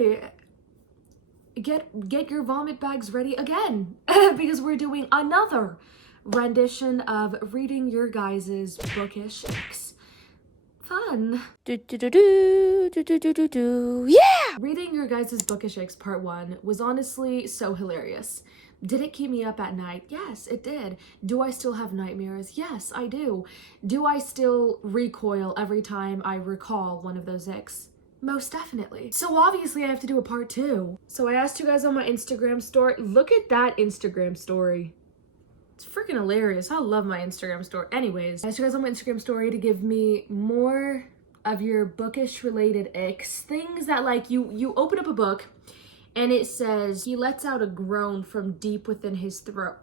okay, get your vomit bags ready again because we're doing another rendition of reading your guys' bookish icks. Fun. Yeah! Reading your guys' bookish icks part 1 was honestly so hilarious. Did it keep me up at night? Yes, it did. Do I still have nightmares? Yes, I do. Do I still recoil every time I recall one of those icks? Most definitely. So obviously I have to do a part 2. So I asked you guys on my Instagram story. Look at that Instagram story. It's freaking hilarious. I love my Instagram story. Anyways, I asked you guys on my Instagram story to give me more of your bookish related icks. Things that like you open up a book and it says he lets out a groan from deep within his throat.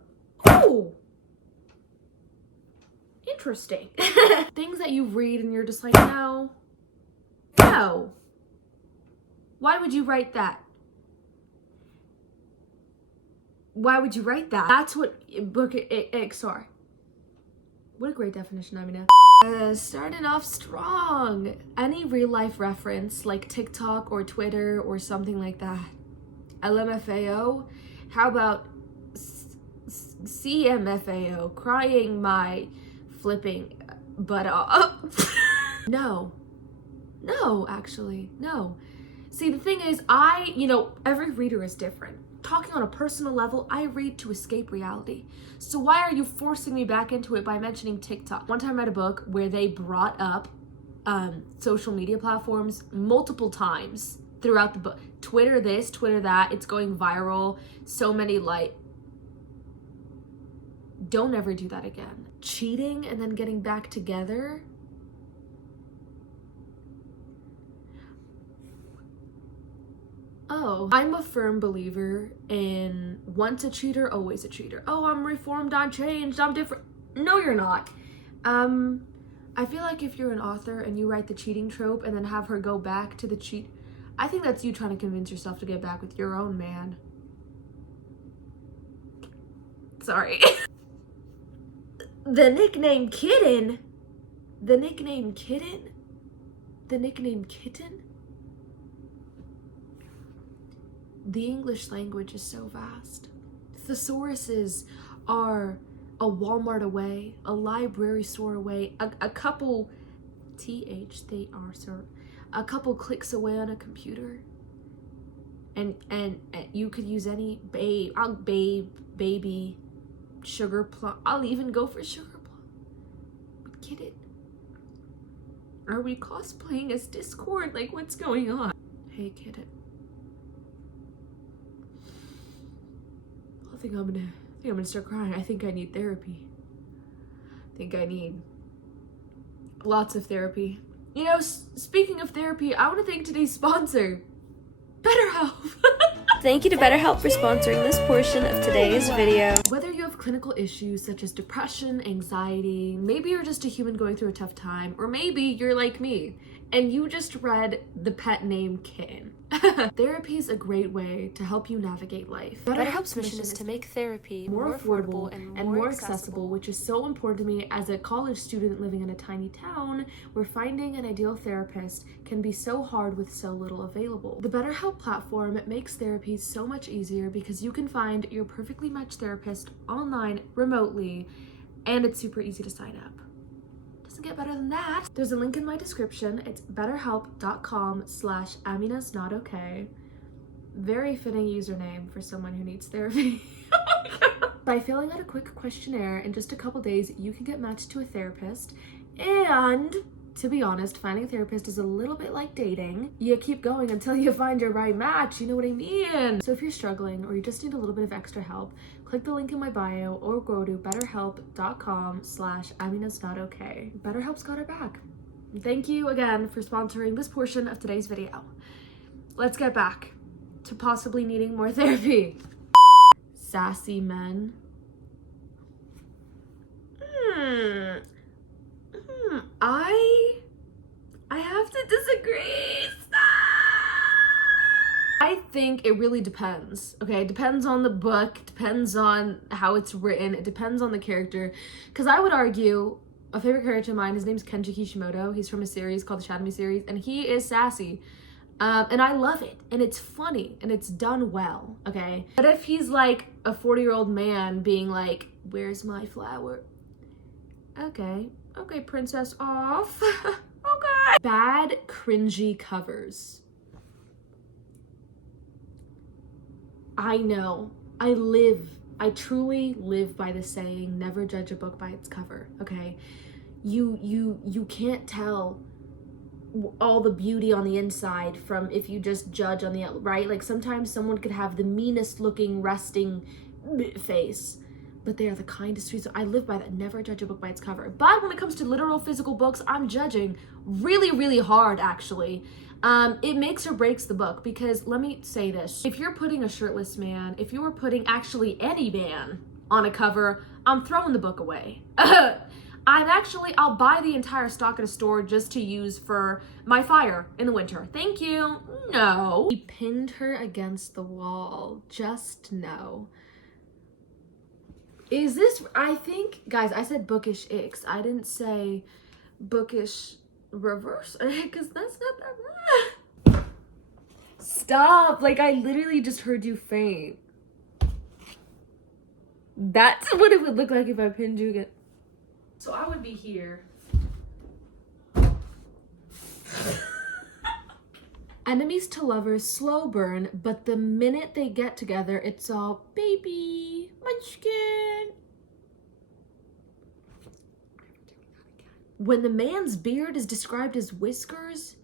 Oh! Interesting. Things that you read and you're just like, no. No. Why would you write that? Why would you write that? That's what book icks are. What a great definition, Amina. Starting off strong. Any real life reference like TikTok or Twitter or something like that. LMFAO? How about CMFAO? Crying my flipping butt off. No. No, actually, no. See, the thing is, every reader is different. Talking on a personal level, I read to escape reality. So why are you forcing me back into it by mentioning TikTok? One time I read a book where they brought up social media platforms multiple times throughout the book. Twitter this, Twitter that, it's going viral. So many don't ever do that again. Cheating and then getting back together. Oh, I'm a firm believer in once a cheater, always a cheater. Oh, I'm reformed, I'm changed, I'm different. No, you're not. I feel like if you're an author and you write the cheating trope and then have her go back to the cheat, I think that's you trying to convince yourself to get back with your own man. Sorry. The nickname Kitten? The nickname Kitten? The nickname Kitten? The English language is so vast. Thesauruses are a Walmart away, a library store away, a couple a couple clicks away on a computer. And you could use any baby, sugar plum. I'll even go for sugar plum. Get it? Are we cosplaying as Discord? Like, what's going on? Hey, kid it. I think I'm gonna start crying. I think I need therapy. I think I need lots of therapy. You know, speaking of therapy, I want to thank today's sponsor, BetterHelp. Thank you to BetterHelp for sponsoring this portion of today's video. Whether you have clinical issues such as depression, anxiety, maybe you're just a human going through a tough time, or maybe you're like me and you just read the pet name Kitten. Therapy is a great way to help you navigate life. BetterHelp's mission is to make therapy more affordable and more accessible, which is so important to me as a college student living in a tiny town where finding an ideal therapist can be so hard with so little available. The BetterHelp platform makes therapy so much easier because you can find your perfectly matched therapist online, remotely, and it's super easy to sign up. Doesn't get better than that. There's a link in my description. It's betterhelp.com/AminasNotOkay. Very fitting username for someone who needs therapy. By filling out a quick questionnaire in just a couple days, you can get matched to a therapist. And to be honest, finding a therapist is a little bit like dating. You keep going until you find your right match, you know what I mean? So if you're struggling or you just need a little bit of extra help, click the link in my bio or go to betterhelp.com/AminasNotOkay. BetterHelp's got our back. Thank you again for sponsoring this portion of today's video. Let's get back to possibly needing more therapy. Sassy men. I have to disagree. I think it really depends. Okay, it depends on the book, depends on how it's written, it depends on the character. Because I would argue a favorite character of mine, his name's Kenji Kishimoto. He's from a series called the Shadow Me series, and he is sassy. And I love it, and it's funny, and it's done well, okay? But if he's like a 40-year-old man being like, where's my flower? Okay, princess off. Okay. Bad, cringy covers. I know, I truly live by the saying, never judge a book by its cover, okay? You can't tell all the beauty on the inside from if you just judge on the outside, right? Like sometimes someone could have the meanest looking resting face, but they are the kindest, sweetest. I live by that. Never judge a book by its cover. But when it comes to literal physical books, I'm judging really, really hard, actually. It makes or breaks the book, because let me say this. If you're putting a shirtless man, if you were putting actually any man on a cover, I'm throwing the book away. I'll buy the entire stock at a store just to use for my fire in the winter. Thank you. No. He pinned her against the wall. Just no. Is this, I think, guys, I said bookish icks. I didn't say bookish reverse, because that's not that bad. Stop. Like, I literally just heard you faint. That's what it would look like if I pinned you again. So I would be here. Enemies to lovers, slow burn, but the minute they get together, it's all baby, munchkin. When the man's beard is described as whiskers,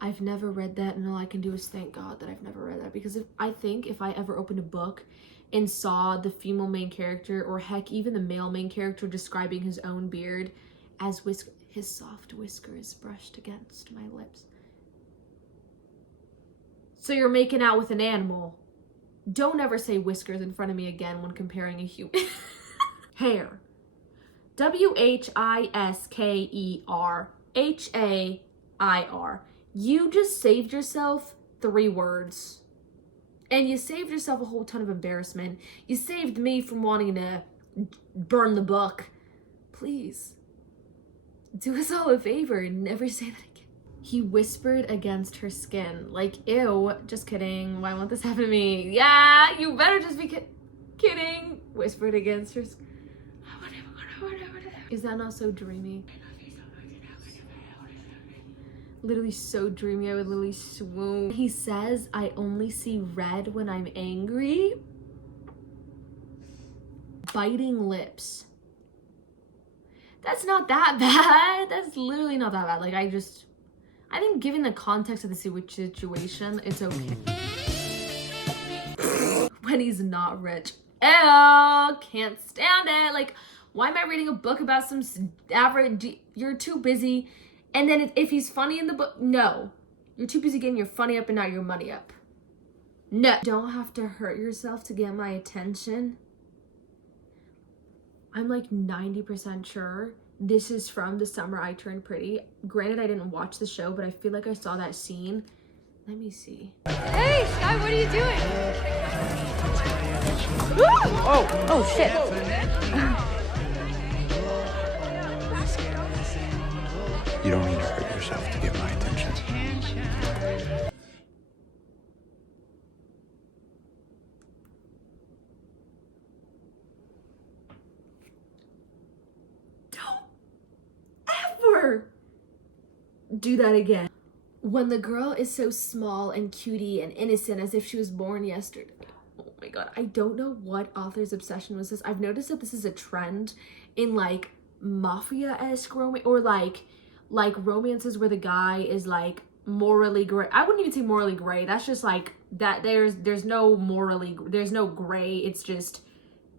I've never read that, and all I can do is thank God that I've never read that, because if I ever opened a book and saw the female main character, or heck, even the male main character, describing his own beard as his soft whiskers brushed against my lips. So you're making out with an animal. Don't ever say whiskers in front of me again when comparing a human. Hair. WHISKER. HAIR. You just saved yourself 3 words. And you saved yourself a whole ton of embarrassment. You saved me from wanting to burn the book. Please, do us all a favor and never say that again. He whispered against her skin. Like, ew, just kidding. Why won't this happen to me? Yeah, you better just be kidding. Whispered against her skin. Is that not so dreamy? Literally so dreamy, I would literally swoon. He says, I only see red when I'm angry. Biting lips. That's not that bad. That's literally not that bad. Like, I think given the context of the situation, it's okay. When he's not rich. Ew, can't stand it. Like, why am I reading a book about some average, you're too busy. And then if he's funny in the book, no. You're too busy getting your funny up and not your money up. No. You don't have to hurt yourself to get my attention. I'm like 90% sure this is from The Summer I Turned Pretty. Granted, I didn't watch the show, but I feel like I saw that scene. Let me see. Hey, Sky, what are you doing? Oh shit. You don't need to hurt yourself to get my attention. Don't ever do that again. When the girl is so small and cutie and innocent as if she was born yesterday. Oh my God, I don't know what author's obsession was this. I've noticed that this is a trend in like mafia-esque romance, or like romances where the guy is like morally gray. I wouldn't even say morally gray. That's just like that. There's no gray. It's just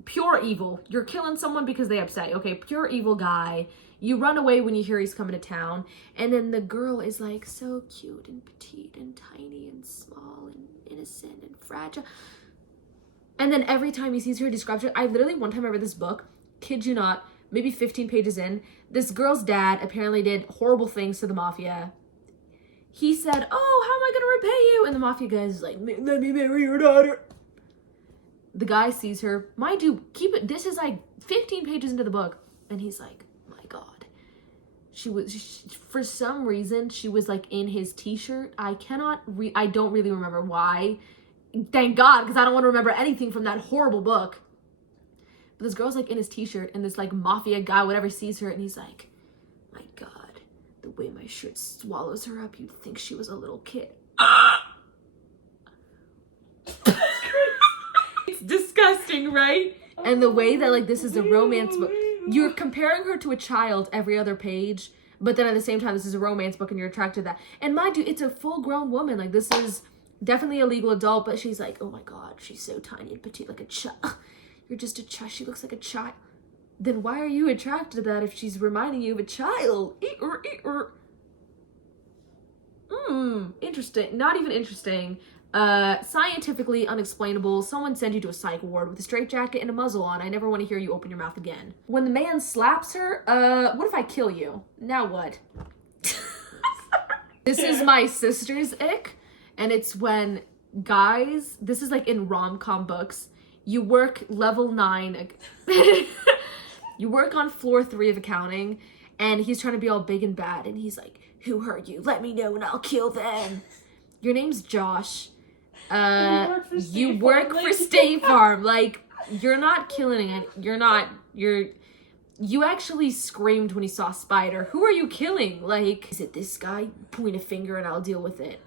pure evil. You're killing someone because they upset you. Okay, pure evil guy. You run away when you hear he's coming to town, and then the girl is like so cute and petite and tiny and small and innocent and fragile. And then every time he sees her, he describes her. I literally, one time I read this book, kid you not, maybe 15 pages in, this girl's dad apparently did horrible things to the mafia. He said, oh, how am I gonna repay you? And the mafia guy's like, let me marry your daughter. The guy sees her, mind you, keep it, this is like 15 pages into the book, and he's like, my God, for some reason, she was like in his t-shirt. I don't really remember why. Thank God, because I don't want to remember anything from that horrible book. But this girl's like in his t-shirt, and this like mafia guy, whatever, sees her, and he's like, my God, the way my shirt swallows her up, you'd think she was a little kid. It's disgusting, right? And the way that like this is a romance book, you're comparing her to a child every other page, but then at the same time this is a romance book and you're attracted to that. And mind you, it's a full-grown woman. Like, this is definitely a legal adult, but she's like, oh my God, she's so tiny and petite, like a child. You're just a child. She looks like a child. Then why are you attracted to that if she's reminding you of a child? Interesting. Not even interesting. Scientifically unexplainable. Someone send you to a psych ward with a straitjacket and a muzzle on. I never want to hear you open your mouth again. When the man slaps her, what if I kill you? Now what? This is my sister's ick, and it's when guys, this is like in rom-com books, you work level 9, you work on floor 3 of accounting, and he's trying to be all big and bad, and he's like, who hurt you? Let me know and I'll kill them. Your name's Josh. You work for State Farm. Like, you're not killing it. You actually screamed when you saw Spider. Who are you killing? Like, is it this guy? Point a finger and I'll deal with it.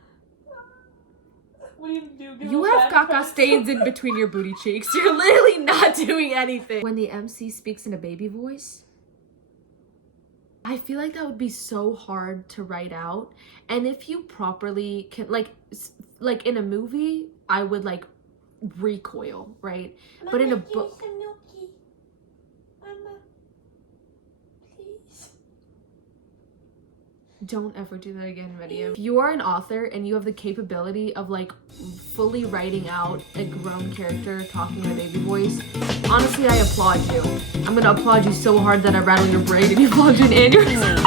What do you do? You have caca stains in between your booty cheeks. You're literally not doing anything. When the MC speaks in a baby voice, I feel like that would be so hard to write out. And if you properly can, like in a movie, I would like recoil, right? Mama, but in a give me book, some milky. Mama, please. don't ever do that again, Media. If you are an author and you have the capability of like fully writing out a grown character talking in a baby voice, honestly, I applaud you. I'm gonna applaud you so hard that I rattle your brain and you fall into an aneurysm.